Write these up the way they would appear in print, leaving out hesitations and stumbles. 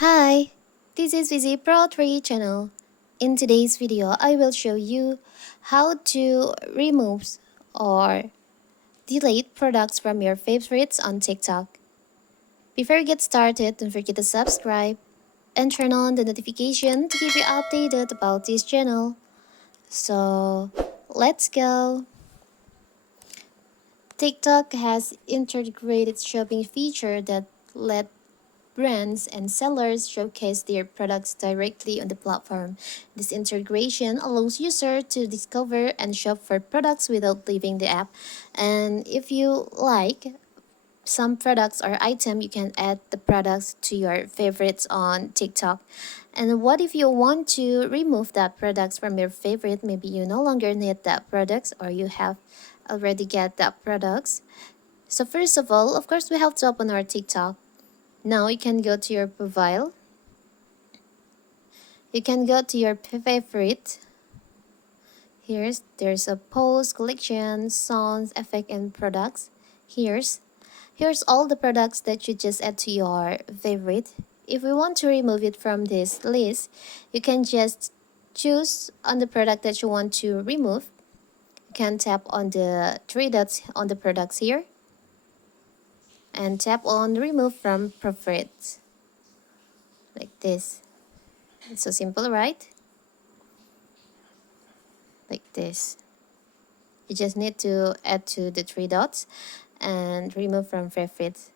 Hi, this is Vizi Pro 3 channel. In today's video, I will show you how to remove or delete products from your favorites on TikTok. Before we get started, don't forget to subscribe and turn on the notification to keep you updated about this channel. So, let's go. TikTok has integrated shopping feature that let brands and sellers showcase their products directly on the platform. This integration allows users to discover and shop for products without leaving the app. And if you like some products or item, you can add the products to your favorites on TikTok. And what if you want to remove that products from your favorite? Maybe you no longer need that products or you have already get that products. So first of all, of course, we have to open our TikTok. Now you can go to your profile. You can go to your favorite. There's a post, collection, songs, effect, and products. Here's all the products that you just add to your favorite. If we want to remove it from this list, you can just choose on the product that you want to remove. You can tap on the three dots on the products here and tap on remove from favorites like this. It's so simple, right? Like this. You just need to add to the three dots and remove from favorites.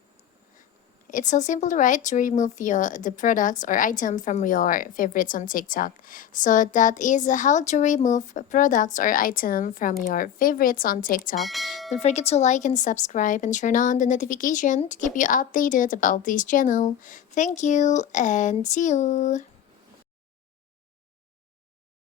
It's so simple, right, to remove the products or item from your favorites on TikTok. So that is how to remove products or item from your favorites on TikTok. Don't forget to like and subscribe and turn on the notification to keep you updated about this channel. Thank you and see you.